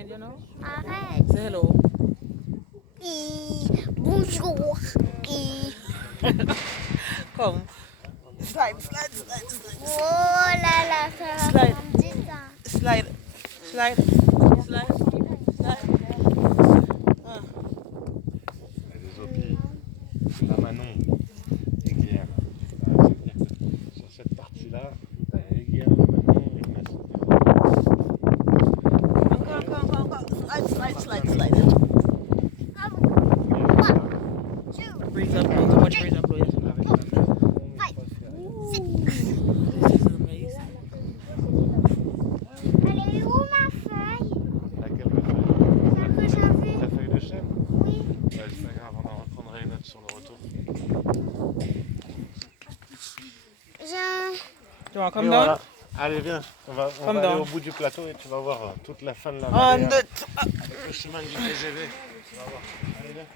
kind, you know? Arrête. Say hello. Bonjour. Come. Slide, slide, slide, slide. Oh là là, ça va Slide. faire un petit tas. Slide. Slide. Slide. Slide. Ah. Les opis, la Manon et Guillaume. C'est-à-dire que sur cette partie-là, Guillaume, la Manon et Ignace. Encore. Slide, slide, slide, slide. Breeze up, how much breeze up, yes. This is amazing. Elle est où ma feuille? Laquelle la feuille? Celle que j'avais. La feuille de chêne? Oui. Ouais, c'est pas grave, on en reprendra une autre sur le retour. Tu vas Et come down? voilà. Allez, viens, on va Come aller down. au bout du plateau et tu vas voir toute la fin de la On vallée. the Le chemin du TGV. Tu vas voir. Allez, viens.